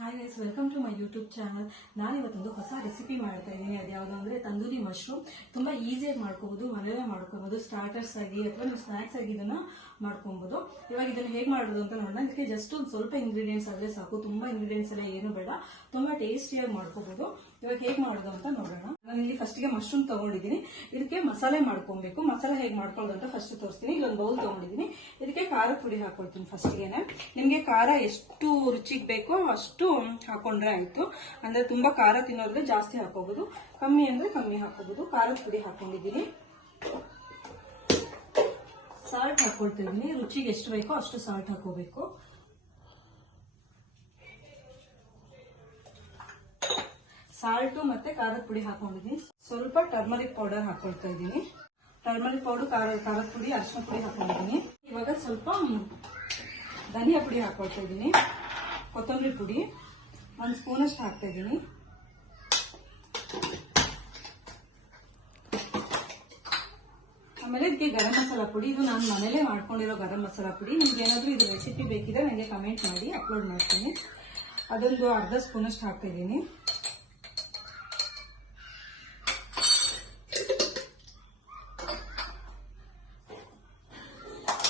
Hi guys welcome to my YouTube channel ನಾನು ಇವತ್ತೊಂದು ಹೊಸ ರೆಸಿಪಿ ಮಾಡ್ತಾ ಇದ್ದೀನಿ. ಅದು ಯಾವುದು ಅಂದರೆ ತಂದೂರಿ ಮಶ್ರೂಮ್ ತುಂಬ ಈಸಿಯಾಗಿ ಮಾಡ್ಕೋಬೋದು ಮನೆಯಲ್ಲೇ ಮಾಡ್ಕೊಬೋದು ಸ್ಟಾರ್ಟರ್ಸ್ ಆಗಿ ಅಥವಾ ನೀವು ಸ್ನ್ಯಾಕ್ಸ್ ಆಗಿ ಇದನ್ನು ಮಾಡ್ಕೊಬೋದು. ಇವಾಗ ಇದನ್ನು ಹೇಗೆ ಮಾಡೋದು ಅಂತ ನೋಡೋಣ. ಇದಕ್ಕೆ ಜಸ್ಟ್ ಒಂದು ಸ್ವಲ್ಪ ಇಂಗ್ರೀಡಿಯೆಂಟ್ಸ್ ಆದರೆ ಸಾಕು. ತುಂಬ ಇಂಗ್ರೀಡಿಯೆಂಟ್ಸ್ ಎಲ್ಲ ಏನು ಬೇಡ. ತುಂಬ ಟೇಸ್ಟಿಯಾಗಿ ಮಾಡ್ಕೋಬೋದು. ಇವಾಗ ಹೇಗೆ ಮಾಡೋದು ಅಂತ ನೋಡೋಣ. ನಾನು ಇಲ್ಲಿ ಫಸ್ಟಿಗೆ ಮಶ್ರೂಮ್ ತಗೊಂಡಿದ್ದೀನಿ. ಇದಕ್ಕೆ ಮಸಾಲೆ ಮಾಡ್ಕೊಬೇಕು. ಮಸಾಲೆ ಹೇಗೆ ಮಾಡ್ಕೊಳ್ಳೋದು ಅಂತ ಫಸ್ಟ್ ತೋರಿಸ್ತೀನಿ. ಇಲ್ಲೊಂದು ಬೌಲ್ ತಗೊಂಡಿದ್ದೀನಿ. ಇದಕ್ಕೆ ಖಾರ ಪುಡಿ ಹಾಕೊಳ್ತೀನಿ ಫಸ್ಟಿಗೆನೆ ನಿಮಗೆ ಖಾರ ಎಷ್ಟು ರುಚಿಗೆ ಬೇಕೋ ಅಷ್ಟು ಹಾಕೊಂಡ್ರೆ ಆಯ್ತು. ಅಂದ್ರೆ ತುಂಬಾ ಖಾರ ತಿನ್ನೋದ್ರೆ ಜಾಸ್ತಿ ಹಾಕೋಬಹುದು ಕಮ್ಮಿ ಅಂದ್ರೆ ಕಮ್ಮಿ ಹಾಕೋಬಹುದು ಖಾರದ ಪುಡಿ ಹಾಕೊಂಡಿದ್ದೀನಿ. ಸಾಲ್ಟ್ ಹಾಕೊಳ್ತಾ ರುಚಿಗೆ ಎಷ್ಟು ಬೇಕೋ ಅಷ್ಟು ಸಾಲ್ಟ್ ಹಾಕೋಬೇಕು. ಸಾಲ್ಟು ಮತ್ತೆ ಖಾರದ ಪುಡಿ ಹಾಕೊಂಡಿದ್ದೀನಿ. ಸ್ವಲ್ಪ ಟರ್ಮರಿಕ್ ಪೌಡರ್ ಹಾಕೊಳ್ತಾ ಇದ್ದೀನಿ. ಟರ್ಮರಿಕ್ ಪೌಡರ್, ಖಾರ ಖಾರದ ಪುಡಿ, ಅರಿಶಿನ ಪುಡಿ ಹಾಕೊಂಡಿದ್ದೀನಿ. ಇವಾಗ ಸ್ವಲ್ಪ ಧನಿಯಾ ಪುಡಿ ಹಾಕೊಳ್ತಾ ಇದ್ದೀನಿ. ಕೊತ್ತಂಬರಿ ಪುಡಿ. ಒಂದು ಸ್ಪೂನಷ್ಟು ಹಾಕ್ತಾ ಇದ್ದೀನಿ. ಆಮೇಲೆ ಇದಕ್ಕೆ ಗರಂ ಮಸಾಲ ಪುಡಿ. ಇದು ನಾನು ಮನೇಲೇ ಮಾಡ್ಕೊಂಡಿರೋ ಗರಂ ಮಸಾಲ ಪುಡಿ. ನಿಮ್ಗೆ ಏನಾದರೂ ಇದು ರೆಸಿಪಿ ಬೇಕಿದ್ರೆ ನನಗೆ ಕಮೆಂಟ್ ಮಾಡಿ ಅಪ್ಲೋಡ್ ಮಾಡ್ತೀನಿ. ಅದೊಂದು ಅರ್ಧ ಸ್ಪೂನಷ್ಟು ಹಾಕ್ತಾ ಇದ್ದೀನಿ.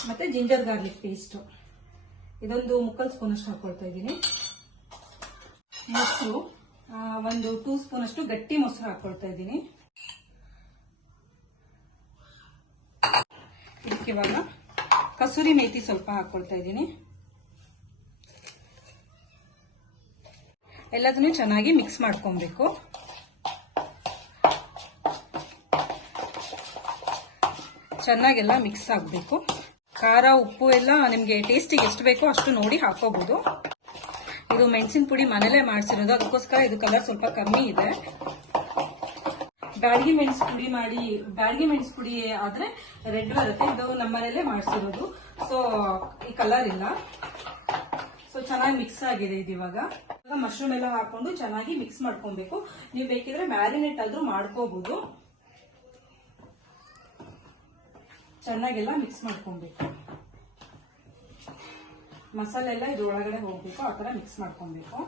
ಮತ್ತೆ ಜಿಂಜರ್ ಗಾರ್ಲಿಕ್ ಪೇಸ್ಟ್. ಇದೊಂದು ಮುಕ್ಕಲ್ ಸ್ಪೂನ್ ಅಷ್ಟು ಹಾಕೊಳ್ತಾ ಇದ್ದೀನಿ. ಮೊಸರು ಒಂದು ಟೂ ಸ್ಪೂನ್ ಅಷ್ಟು ಗಟ್ಟಿ ಮೊಸರು ಹಾಕೊಳ್ತಾ ಇದ್ದೀನಿ. ಇದಕ್ಕೆ ಇವಾಗ ಕಸೂರಿ ಮೇಥಿ ಸ್ವಲ್ಪ ಹಾಕೊಳ್ತಾ ಇದ್ದೀನಿ. ಎಲ್ಲದನ್ನೂ ಚೆನ್ನಾಗಿ ಮಿಕ್ಸ್ ಮಾಡ್ಕೊಬೇಕು. ಚೆನ್ನಾಗೆಲ್ಲ ಮಿಕ್ಸ್ ಆಗಬೇಕು. ಖಾರ ಉಪ್ಪು ಎಲ್ಲ ನಿಮಗೆ ಟೇಸ್ಟಿಗೆ ಎಷ್ಟು ಬೇಕೋ ಅಷ್ಟು ನೋಡಿ ಹಾಕೋಬಹುದು ಇದು ಮೆಣಸಿನ ಪುಡಿ ಮನೇಲೆ ಮಾಡಿಸಿರೋದು, ಅದಕ್ಕೋಸ್ಕರ ಇದು ಕಲರ್ ಸ್ವಲ್ಪ ಕಮ್ಮಿ ಇದೆ. ಬ್ಯಾಡಗಿ ಮೆಣಸು ಪುಡಿ ಮಾಡಿ, ಬ್ಯಾಡಗಿ ಮೆಣಸು ಪುಡಿ ಆದ್ರೆ ರೆಡ್ ಬರುತ್ತೆ, ಇದು ನಮ್ಮ ಮನೇಲೆ ಮಾಡಿಸಿರೋದು. ಸೊ ಈ ಕಲರ್ ಇಲ್ಲ. ಸೊ ಚೆನ್ನಾಗಿ ಮಿಕ್ಸ್ ಆಗಿದೆ ಇದು ಇವಾಗ. ಮಶ್ರೂಮ್ ಎಲ್ಲ ಹಾಕೊಂಡು ಚೆನ್ನಾಗಿ ಮಿಕ್ಸ್ ಮಾಡ್ಕೊಬೇಕು. ನೀವು ಬೇಕಿದ್ರೆ ಮ್ಯಾರಿನೇಟ್ ಆದ್ರೂ ಮಾಡ್ಕೋಬಹುದು ಚೆನ್ನಾಗೆಲ್ಲ ಮಿಕ್ಸ್ ಮಾಡ್ಕೊಬೇಕು. ಮಸಾಲೆ ಎಲ್ಲ ಇದು ಒಳಗಡೆ ಹೋಗ್ಬೇಕು, ಆ ಥರ ಮಿಕ್ಸ್ ಮಾಡ್ಕೊಬೇಕು.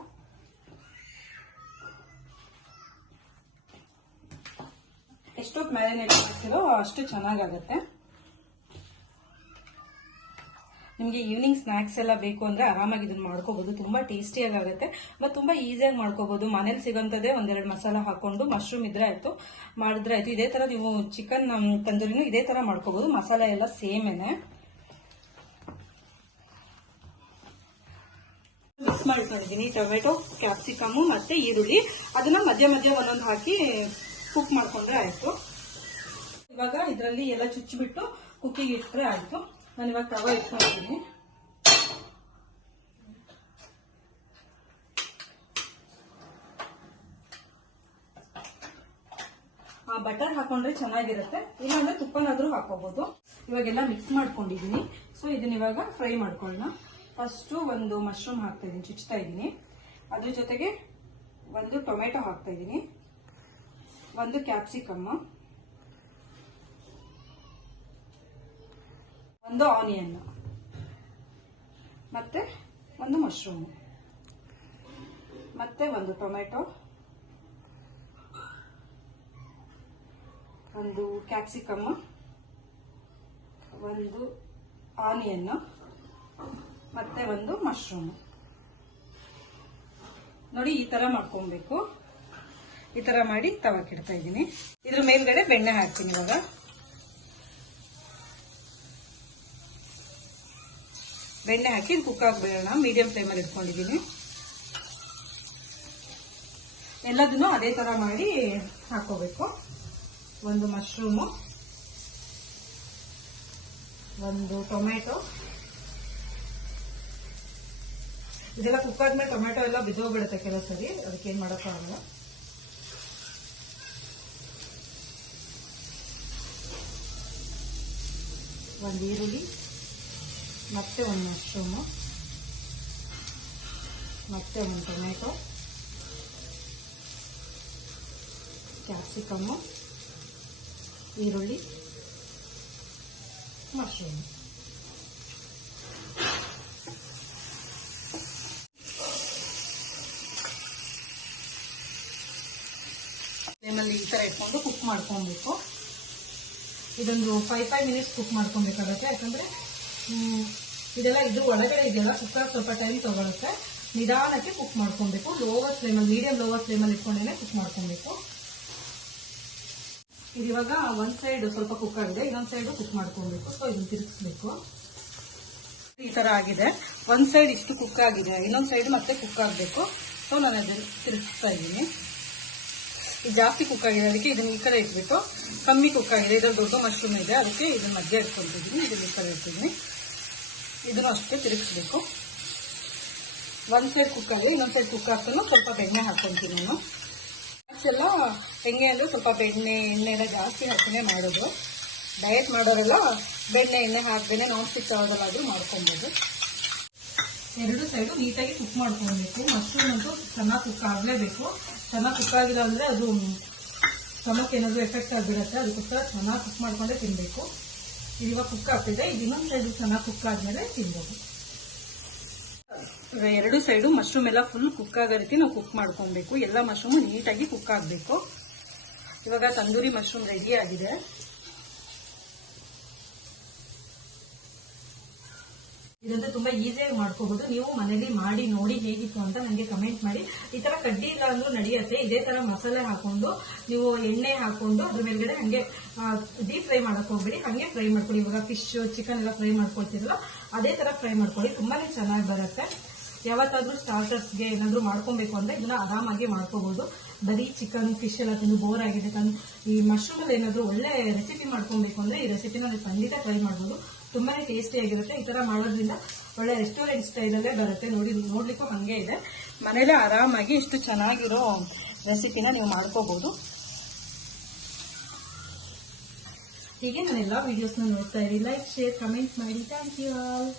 ಎಷ್ಟೊತ್ತು ಮ್ಯಾರಿನೇಟ್ ಮಾಡ್ತೀರೋ ಅಷ್ಟು ಚೆನ್ನಾಗಾಗತ್ತೆ. ನಿಮಗೆ ಈವ್ನಿಂಗ್ ಸ್ನಾಕ್ಸ್ ಎಲ್ಲ ಬೇಕು ಅಂದ್ರೆ ಆರಾಮಾಗಿ ಇದನ್ನು ಮಾಡ್ಕೋಬಹುದು ತುಂಬಾ ಟೇಸ್ಟಿಯಾಗಿ ಆಗುತ್ತೆ ಮತ್ತೆ ತುಂಬಾ ಈಸಿಯಾಗಿ ಮಾಡ್ಕೋಬಹುದು ಮನೇಲಿ ಸಿಗೋಂಥದ್ದೇ ಒಂದೆರಡು ಮಸಾಲ ಹಾಕೊಂಡು ಮಶ್ರೂಮ್ ಇದ್ರೆ ಆಯ್ತು, ಮಾಡಿದ್ರೆ ಆಯ್ತು. ಇದೇ ತರ ನೀವು ಚಿಕನ್ ತಂದೂರಿನೂ ಇದೇ ತರ ಮಾಡ್ಕೋಬೋದು. ಮಸಾಲೆ ಎಲ್ಲ ಸೇಮೇನೆ. ಮಿಕ್ಸ್ ಮಾಡ್ಕೊಂಡಿದ್ದೀನಿ ಟೊಮೆಟೊ, ಕ್ಯಾಪ್ಸಿಕಮು ಮತ್ತೆ ಈರುಳ್ಳಿ. ಅದನ್ನ ಮಧ್ಯ ಮಧ್ಯ ಒಂದೊಂದು ಹಾಕಿ ಕುಕ್ ಮಾಡ್ಕೊಂಡ್ರೆ ಆಯ್ತು. ಇವಾಗ ಇದರಲ್ಲಿ ಎಲ್ಲ ಚುಚ್ಚಿಬಿಟ್ಟು ಕುಕ್ಕಿಗೆ ಇಟ್ಟರೆ ಆಯ್ತು. ನಾನು ಇವಾಗ ತವ ಇಟ್ಕೊಂಡಿದ್ದೀನಿ. ಆ ಬಟರ್ ಹಾಕೊಂಡ್ರೆ ಚೆನ್ನಾಗಿರುತ್ತೆ. ಇಲ್ಲಾಂದ್ರೆ ತುಪ್ಪನಾದ್ರೂ ಹಾಕೋಬಹುದು ಇವಾಗೆಲ್ಲ ಮಿಕ್ಸ್ ಮಾಡ್ಕೊಂಡಿದ್ದೀನಿ. ಸೊ ಇದನ್ನ ಇವಾಗ ಫ್ರೈ ಮಾಡ್ಕೊಳ್ಳೋಣ. ಫಸ್ಟು ಒಂದು ಮಶ್ರೂಮ್ ಹಾಕ್ತಾ ಇದ್ದೀನಿ, ಚುಚ್ತಾ ಇದ್ದೀನಿ. ಅದ್ರ ಜೊತೆಗೆ ಒಂದು ಟೊಮೆಟೊ ಹಾಕ್ತಾ ಇದ್ದೀನಿ. ಒಂದು ಕ್ಯಾಪ್ಸಿಕಮ್ ಒಂದು ಆನಿಯನ್ ಮತ್ತೆ ಒಂದು ಮಶ್ರೂಮ್ ಮತ್ತೆ ಒಂದು ಟೊಮೆಟೊ. ಒಂದು ಕ್ಯಾಪ್ಸಿಕಮ್ ಒಂದು ಆನಿಯನ್ ಮತ್ತೆ ಒಂದು ಮಶ್ರೂಮ್ ನೋಡಿ ಈ ತರ ಮಾಡ್ಕೊಬೇಕು. ಈ ತರ ಮಾಡಿ ತವಕ್ಕಿಡ್ತಾ ಇದ್ದೀನಿ. ಇದ್ರ ಮೇಲ್ಗಡೆ ಬೆಣ್ಣೆ ಹಾಕ್ತೀನಿ ಇವಾಗ. ಬೆಣ್ಣೆ ಹಾಕಿ ಕುಕ್ ಆಗ್ಬಿಡೋಣ. ಮೀಡಿಯಂ ಫ್ಲೇಮಲ್ಲಿ ಇಟ್ಕೊಂಡಿದ್ದೀನಿ. ಎಲ್ಲದನ್ನು ಅದೇ ತರ ಮಾಡಿ ಹಾಕೋಬೇಕು. ಒಂದು ಮಶ್ರೂಮು ಒಂದು ಟೊಮೆಟೊ ಇದೆಲ್ಲ ಕುಕ್ ಆದ್ಮೇಲೆ ಟೊಮೆಟೊ ಎಲ್ಲ ಬಿದ್ದೋಗ್ಬಿಡುತ್ತೆ ಕೆಲವು ಸರಿ. ಅದಕ್ಕೆ ಏನ್ ಮಾಡೋಕ್ಕಾಗಲ್ಲ ಒಂದು ಈರುಳ್ಳಿ. ಮತ್ತೆ ಒಂದು ಮಶ್ರೂಮು. ಮತ್ತೆ ಒಂದು ಟೊಮೆಟೊ. ಕ್ಯಾಪ್ಸಿಕಮ್ಮು. ಈರುಳ್ಳಿ. ಮಶ್ರೂಮ್. ಫ್ಲೇಮಲ್ಲಿ ಈ ಥರ ಇಟ್ಕೊಂಡು ಕುಕ್ ಮಾಡ್ಕೊಬೇಕು. ಇದೊಂದು ಫೈವ್ ಫೈವ್ ಮಿನಿಟ್ಸ್ ಕುಕ್ ಮಾಡ್ಕೊಬೇಕಾಗತ್ತೆ. ಯಾಕಂದರೆ ಇದೆಲ್ಲ ಇದು ಒಳಗಡೆ ಇದೆಯಲ್ಲ ಕುಕ್ಕರ್ ಸ್ವಲ್ಪ ಟೈಮ್ ತಗೊಳುತ್ತೆ. ನಿಧಾನಕ್ಕೆ ಕುಕ್ ಮಾಡ್ಕೊಬೇಕು. ಲೋವರ್ ಫ್ಲೇಮಲ್ಲಿ ಮೀಡಿಯಂ ಲೋವರ್ ಫ್ಲೇಮಲ್ಲಿ ಇಟ್ಕೊಂಡೇನೆ ಕುಕ್ ಮಾಡ್ಕೊಬೇಕು. ಇವಾಗ ಒಂದ್ ಸೈಡ್ ಸ್ವಲ್ಪ ಕುಕ್ ಆಗಿದೆ, ಇನ್ನೊಂದ್ ಸೈಡ್ ಕುಕ್ ಮಾಡ್ಕೊಬೇಕು. ಸೊ ಇದನ್ನ ತಿರುಗಿಸ್ಬೇಕು. ಈ ತರ ಆಗಿದೆ. ಒಂದ್ ಸೈಡ್ ಇಷ್ಟು ಕುಕ್ ಆಗಿದೆ, ಇನ್ನೊಂದ್ ಸೈಡ್ ಮತ್ತೆ ಕುಕ್ ಆಗಬೇಕು. ಸೊ ನಾನು ಅದನ್ನ ತಿರುಗಿಸ್ತಾ ಇದ್ದೀನಿ. ಇದು ಜಾಸ್ತಿ ಕುಕ್ ಆಗಿದೆ, ಅದಕ್ಕೆ ಇದನ್ನ ಈ ಕಡೆ ಇಟ್ಬಿಟ್ಟು ಕಮ್ಮಿ ಕುಕ್ ಆಗಿದೆ. ಇದ್ರಲ್ಲಿ ದೊಡ್ಡ ಮಶ್ರೂಮ್ ಇದೆ, ಅದಕ್ಕೆ ಇದನ್ನ ಮಧ್ಯೆ ಇಟ್ಕೊಂತಿದ್ದೀನಿ ಇದನ್ನ ಈ ಕಡೆ ಇಡ್ತಿದ್ದೀನಿ ಇದನ್ನು ಅಷ್ಟೇ ತಿರುಗಿಸ್ಬೇಕು. ಒಂದ್ ಸೈಡ್ ಕುಕ್ ಆಗಿದೆ, ಇನ್ನೊಂದ್ ಸೈಡ್ ಕುಕ್ ಆಗ್ತಾನು, ಸ್ವಲ್ಪ ಬೆಣ್ಣೆ ಹಾಕೊಂತೀನಿ ನಾನು. ಎಲ್ಲ ಹೆಂಗೆ ಅಂದ್ರೆ ಸ್ವಲ್ಪ ಬೆಣ್ಣೆ ಎಣ್ಣೆ ಎಲ್ಲ ಜಾಸ್ತಿ ಹಾಕಿನೇ ಮಾಡೋದು. ಡಯಟ್ ಮಾಡೋರೆಲ್ಲ ಬೆಣ್ಣೆ, ಎಣ್ಣೆ ಹಾಕ್ದೇನೆ ನಾನ್ ಸ್ಟಿಕ್ ಯಾವುದಲ್ಲಾದ್ರೂ ಮಾಡ್ಕೊಬೋದು. ಎರಡು ಸೈಡು ನೀಟಾಗಿ ಕುಕ್ ಮಾಡ್ಕೊಬೇಕು ಮಶ್ರೂಮ್ ಅಂತೂ ಚೆನ್ನಾಗಿ ಕುಕ್ ಆಗಲೇಬೇಕು. ಚೆನ್ನಾಗಿ ಕುಕ್ ಆಗಿಲ್ಲ ಅಂದರೆ ಅದು ಸ್ಟಮಕ್ ಏನಾದರೂ ಎಫೆಕ್ಟ್ ಆಗಿಬಿಡುತ್ತೆ ಅದಕ್ಕೋಸ್ಕರ ಚೆನ್ನಾಗಿ ಕುಕ್ ಮಾಡಿಕೊಂಡೇ ತಿನ್ನಬೇಕು ಇವಾಗ ಕುಕ್ ಆಗ್ತಿದೆ. ಇದು ಇನ್ನೊಂದು ಸೈಡು ಚೆನ್ನಾಗಿ ಕುಕ್ ಆದಮೇಲೆ ತಿನ್ಬೋದು. ಎರಡು ಸೈಡು ಮಶ್ರೂಮ್ ಎಲ್ಲ ಫುಲ್ ಕುಕ್ ಆಗೋ ರೀತಿ ನಾವು ಕುಕ್ ಮಾಡ್ಕೊಬೇಕು ಎಲ್ಲ ಮಶ್ರೂಮು ನೀಟಾಗಿ ಕುಕ್ ಆಗಬೇಕು. ಇವಾಗ ತಂದೂರಿ ಮಶ್ರೂಮ್ ರೆಡಿ ಆಗಿದೆ. ಇದಂತೂ ತುಂಬಾ ಈಸಿಯಾಗಿ ಮಾಡ್ಕೋಬಹುದು ನೀವು ಮನೇಲಿ ಮಾಡಿ, ನೋಡಿ ಹೇಗಿತ್ತು ಅಂತ ನನಗೆ ಕಮೆಂಟ್ ಮಾಡಿ. ಈ ತರ ಕಡ್ಡಿ ಇಲ್ಲ ಅಂದ್ರೂ ನಡೆಯುತ್ತೆ. ಇದೇ ತರ ಮಸಾಲೆ ಹಾಕೊಂಡು, ನೀವು ಎಣ್ಣೆ ಹಾಕೊಂಡು ಅದ್ರ ಮೇಲ್ಗಡೆ ಹಂಗೆ ಡೀಪ್ ಫ್ರೈ ಮಾಡಕ್ ಹೋಗ್ಬೇಡಿ. ಹಂಗೆ ಫ್ರೈ ಮಾಡ್ಕೊಳ್ಳಿ ಇವಾಗ ಫಿಶ್ ಚಿಕನ್ ಎಲ್ಲ ಫ್ರೈ ಮಾಡ್ಕೊಳ್ತಿರಲ್ಲ ಅದೇ ತರ ಫ್ರೈ ಮಾಡ್ಕೊಳ್ಳಿ ತುಂಬಾನೇ ಚೆನ್ನಾಗಿ ಬರುತ್ತೆ. ಯಾವತ್ತಾದ್ರೂ ಸ್ಟಾರ್ಟರ್ಸ್ಗೆ ಏನಾದರೂ ಮಾಡ್ಕೊಬೇಕು ಅಂದ್ರೆ ಇದನ್ನ ಆರಾಮಾಗಿ ಮಾಡ್ಕೋಬಹುದು ಬರೀ ಚಿಕನ್ ಫಿಶ್ ಎಲ್ಲ ತಿಂದು ಬೋರ್ ಆಗಿದೆ. ಈ ಮಶ್ರೂಮ್ ಅಲ್ಲಿ ಏನಾದ್ರು ಒಳ್ಳೆ ರೆಸಿಪಿ ಮಾಡ್ಕೊಬೇಕು ಅಂದ್ರೆ ಈ ರೆಸಿಪಿನ ನೀವು ಖಂಡಿತ ಟ್ರೈ ಮಾಡ್ಬೋದು. ತುಂಬಾನೇ ಟೇಸ್ಟಿ ಆಗಿರುತ್ತೆ. ಈ ತರ ಮಾಡೋದ್ರಿಂದ ಒಳ್ಳೆ ರೆಸ್ಟೋರೆಂಟ್ ಸ್ಟೈಲಲ್ಲೇ ಬರುತ್ತೆ. ನೋಡಿ, ನೋಡ್ಲಿಕ್ಕೂ ಹಂಗೆ ಇದೆ. ಮನೇಲೆ ಆರಾಮಾಗಿ ಇಷ್ಟು ಚೆನ್ನಾಗಿರೋ ರೆಸಿಪಿನ ನೀವು ಮಾಡ್ಕೋಬಹುದು ಹೀಗೆ ಎಲ್ಲ ವಿಡಿಯೋಸ್ನ ನೋಡ್ತಾ ಇರಿ. ಲೈಕ್ ಶೇರ್ ಕಮೆಂಟ್ ಮಾಡಿ. Thank you all